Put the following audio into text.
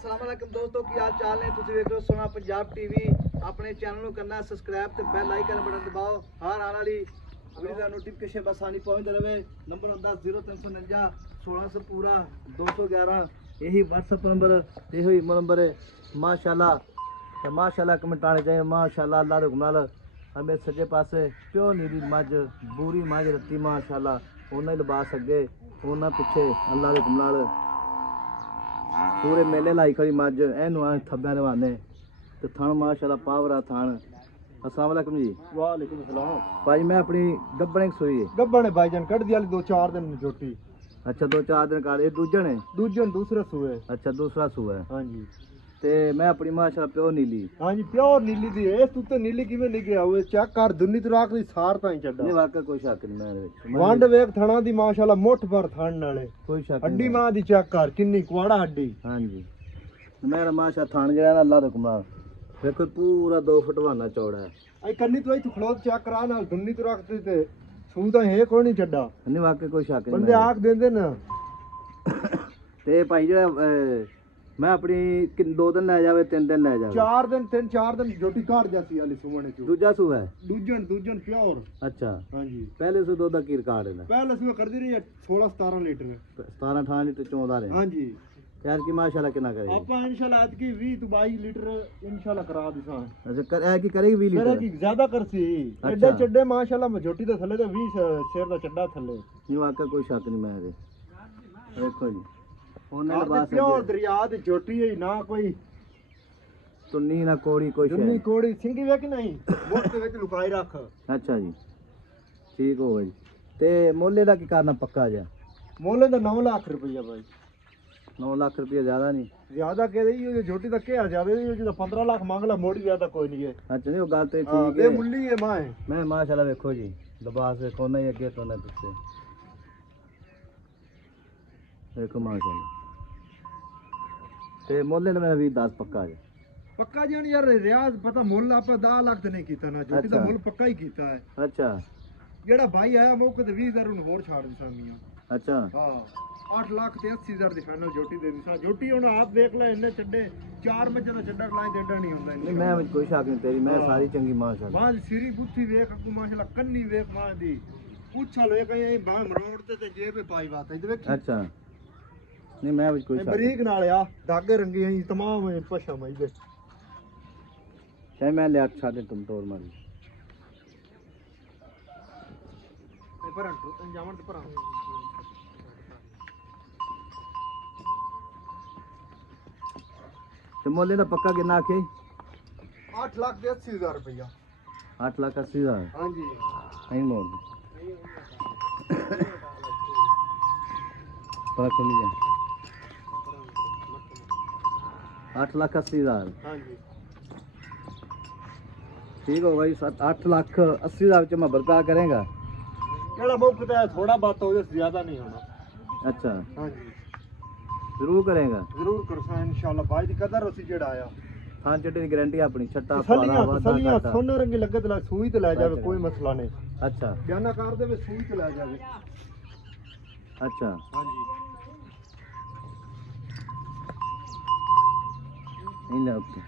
अस्सलाम वालेकुम दोस्तों, की हाल चाल ने? तुसीं वेख रहे हो सोना पंजाब टीवी। अपने चैनल ਨੂੰ ਕਰਨਾ ਸਬਸਕ੍ਰਾਈਬ ਤੇ ਬੈਲ ਆਈਕਨ ਬਟਨ ਦਬਾਓ। ਹਰ ਆਉਣ ਵਾਲੀ ਵੀਡੀਓ ਦਾ ਨੋਟੀਫਿਕੇਸ਼ਨ ਬਸ ਆਣੀ ਪਹੁੰਚਦਾ ਰਹੇ। ਨੰਬਰ ਹੁੰਦਾ 0349 1600 पूरा 211। यही WhatsApp नंबर, यही ईमेल नंबर है। माशाल्लाह माशाल्लाह कमेंट आने चाहिए। माशाल्लाह अल्लाह दे हुक्म नाल हमें सज्जे पासे प्योर नीली मझ बूरी मझ रत्ती माशाल्लाह उन्हें लिबास अगे उन्हें पिछे अल्लाह दे हुक्म नाल पूरे मेले लाई खड़ी मझ एनू थब्बे रवाने तो थण माशाल्लाह पावरा थण। अस्सलाम वालेकुम जी। वालेकुम सलाम भाई मैं अपनी गब्बन एक सोई है गब्बन है भाईजान कट दिया 2-4 दिन झोटी। अच्छा 2-4 दिन काले दूजन है दूसरा सूए। अच्छा दूसरा सूआ है। हाँ जी ते मैं अपनी माशाल्लाह प्योर नीली। हाँ जी प्योर नीली दी है। तू तो नीली किवें निकलिया हुए चेक कर दुन्नी तो राख दी सार ताई चड्डा नहीं वाकई कोई शक नहीं मेरे विच वंड वेख थणा दी माशाल्लाह मुठ भर थण नाले कोई शक हड्डी नहीं। मां दी चेक कर किन्नी कुआड़ा हड्डी। हाँ जी मेरा माशाल्लाह थान जेड़ा ना अल्लाह दा हुक्म नाल देखो पूरा 2 फुट वाना चौड़ा है। आई कन्नी तो तू खलोत चेक करा नाल दुन्नी तो रख दी ते सू तां है कोई नहीं चड्डा। नहीं वाकई कोई शक नहीं बंदे आख देंदे ना ते भाई जेड़ा मैं अपनी 2 दिन ले जावे 3 दिन ले जावे 4 दिन झोटी घर जासी वाली सुमने चो दूजा सूआ है। दूजन प्योर। अच्छा हाँ जी पहले से दूध दा की रिकॉर्ड है? पहले सुबह कर दी रही है 16-17 लीटर 17-18 लीटर चौंदा रहे। हाँ जी यार की माशाल्लाह कितना करे आपा इंशाल्लाह आज की 20-22 लीटर इंशाल्लाह करा दिसा। अच्छा कर है कि करेगी 20 मेरा लीटर की ज्यादा करसी अच्छा। एडे चड्डे माशाल्लाह मझोटी दे थल्ले ते 20 शेर दा चड्डा थल्ले। नहीं वाकई कोई शक नहीं मेरे। देखो जी ओने और बात प्योर दरिया दी झोटी है ना कोई तुन्नी ना कोड़ी कोई दुन्नी शे। कोड़ी सिंगी वे कि नहीं मुठ दे विच लुकाई रख। अच्छा जी ठीक हो गई ते मोले दा की करना पक्का जा? मोले दा 9 लाख रुपया भाई। 9 लाख रुपया ज्यादा नहीं? ज्यादा कह रही है झोटी दा क्या ज्यादा है जो 15 लाख मांग ला मोड़ी ज्यादा कोई नहीं है। अच्छा नहीं वो गल तो हां ठीक बे है। मुल्ली है मां मैं माशाल्लाह देखो जी लिबास देखो ना अगे तो ना पीछे देखो माशाल्लाह ते मोले ने मेरा 20-10 पक्का है। पक्का जी यार रियाज पता मुल आप 10 लाख ते नहीं कीता ना झोटी दा अच्छा। मुल पक्का ही कीता है। अच्छा जेड़ा भाई आया मौके ते 20000 ਨੂੰ ਹੋਰ ਛਾੜ ਦਿਸਾ ਮੀਆਂ। अच्छा ਹਾਂ 8 ਲੱਖ ਤੇ 80000 ਦੀ ਫਾਈਨਲ ਝੋਟੀ ਦੇ ਦਿਸਾ। ਝੋਟੀ ਹੁਣ ਆਪ ਵੇਖ ਲੈ ਇੰਨੇ ਚੱਡੇ 4 ਮੱਝਾਂ ਦਾ ਚੱਡਾ ਲਾਈ ਡੇਡਾ ਨਹੀਂ ਹੁੰਦਾ नहीं मैं में कोई शक नहीं तेरी मैं सारी चंगी माशाल्लाह। ਮਾਂ ਦੀ ਸਿਰੀ ਬੁੱਥੀ ਵੇਖ ਅੱਗੂ ਮਾਸ਼ਾਅੱਲਾ ਕੰਨੀ ਵੇਖ ਮਾਂ ਦੀ ਪੁੱਛਲ ਵੇਖ ਐ ਬਾਹ ਮਰੋੜ ਤੇ ਜੇਬ ਪਾਈ ਬਾਤ ਇਹਦੇ ਵੇਖ अच्छा नहीं मैं में कोई शक नहीं। ਬਰੀਕ ਨਾਲ ਆ ਦਾਗੇ ਰੰਗੀ ਐ तमाम ਪਸ਼ਾ ਮਈ ਦੇ चाहे मैं ले 8 साढ़े तुम तोड़ मारी ਇਹ ਪਰਾਂ ਤੋਂ ਜਾਵਣ ਤੇ ਪਰਾਂ ते मोले दा पक्का कितना आखे? 8 ਲੱਖ ਤੇ 80000 ਰੁਪਇਆ। 8 लाख 80 हजार ਹਾਂਜੀ नहीं मोड़ पता खोली जाए 8 लाख 80 हजार ਹਾਂਜੀ ठीक हो भाई 8 लाख 80 हजार च मैं बर्ता करेगा। ਜਿਹੜਾ ਮੁੱਕ ਤੇ ਥੋੜਾ ਬਾਤ ਹੋ ਜਾਏ ਜ਼ਿਆਦਾ ਨਹੀਂ ਹੋਣਾ। अच्छा ਹਾਂਜੀ जरूर करेगा। ਜ਼ਰੂਰ ਕਰਸਾਂ ਇਨਸ਼ਾਅੱਲਾ ਭਾਈ ਦੀ ਕਦਰ ਅਸੀਂ ਜਿਹੜਾ ਆਇਆ थान चट्टे की गारंटी अपनी छट्टा ਤਸੱਲੀਆਂ वादा ਤਸੱਲੀਆਂ घाटा। ਸੋਨੇ ਰੰਗੀ ਲੱਗੇ ਤੇ ਲੈ ਸੂਈ ਤੇ ਲੈ ਜਾਵੇ ਕੋਈ ਮਸਲਾ ਨਹੀਂ। अच्छा ਬਿਆਨਾ ਕਰ ਦੇਵੇ ਸੂਈ ਤੇ ਲੈ ਜਾਵੇ। अच्छा ਹਾਂਜੀ नहीं ना ओके